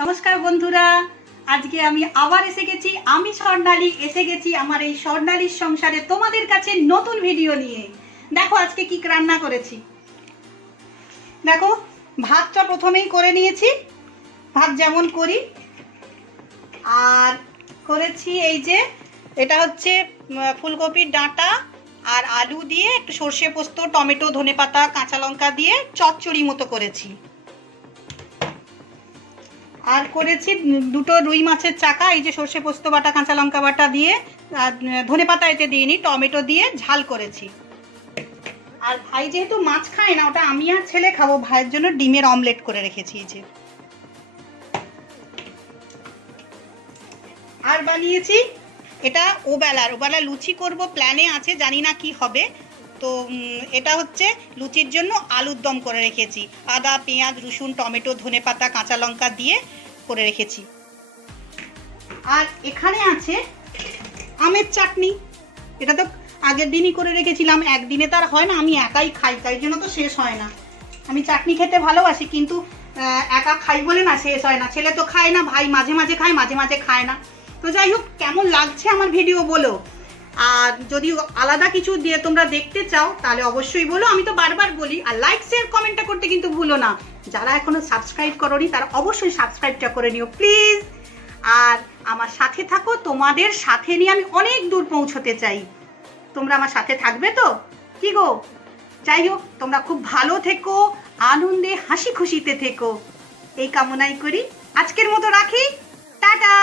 নমস্কার বন্ধুরা, আজকে আমি আবার এসে গেছি। আমি স্বর্ণালী এসে গেছি আমার এই স্বর্ণালীর সংসারে তোমাদের কাছে নতুন ভিডিও নিয়ে। দেখো আজকে কি রান্না করেছি। দেখো ভাতটা প্রথমেই করে নিয়েছি, ভাত যেমন করি। আর করেছি এই যে এটা হচ্ছে ফুলকপির ডাঁটা আর আলু দিয়ে একটু সর্ষে পোস্ত, টমেটো, ধনেপাতা, কাঁচা লঙ্কা দিয়ে চচ্চড়ি মতো করেছি। আর করেছি দুটো রুই মাছের চাকা, এই যে সর্ষে পোস্ত বাটা, কাঁচা লঙ্কা বাটা দিয়ে, ধনেপাতা এতে দিইনি, টমেটো দিয়ে ঝাল করেছি। আর ভাই যেহেতু মাছ খায় না, ওটা আমি আর ছেলে খাবো, ভাইয়ের জন্য ডিমের অমলেট করে রেখেছি এই যে। আর বানিয়েছি এটা ওবেলা লুচি করব প্ল্যানে আছে, জানি না কি হবে। তো এটা হচ্ছে লুচির জন্য আলুর দম করে রেখেছি, আদা, পেঁয়াজ, রসুন, টমেটো, ধনেপাতা, কাঁচা লঙ্কা দিয়ে করে রেখেছি। আর এখানে আছে আমের চাটনি, এটা তো আগের দিনই করে রেখেছিলাম, একদিনে তার হয় না, আমি একাই খাই, তাই জন্য তো শেষ হয় না। আমি চাটনি খেতে ভালোবাসি, কিন্তু একা খাই বলে না শেষ হয় না। ছেলে তো খায় না, ভাই মাঝে মাঝে খায়, মাঝে মাঝে খায় না। তো যাই হোক, কেমন লাগছে আমার ভিডিও বলো। আর যদি আলাদা কিছু দিয়ে তোমরা দেখতে চাও তাহলে অবশ্যই বলো, আমি তো বারবার বলি। আর লাইক, শেয়ার, কমেন্টটা করতে কিন্তু ভুলো না। যারা এখনো সাবস্ক্রাইব করোনি তারা অবশ্যই সাবস্ক্রাইবটা করে নিও প্লিজ। আর আমার সাথে থাকো, তোমাদের সাথে নিয়ে আমি অনেক দূর পৌঁছতে চাই। তোমরা আমার সাথে থাকবে তো, কি গো? যাই হোক, তোমরা খুব ভালো থেকো, আনন্দে হাসি খুশিতে থেকো, এই কামনাই করি। আজকের মতো রাখি, টাটা।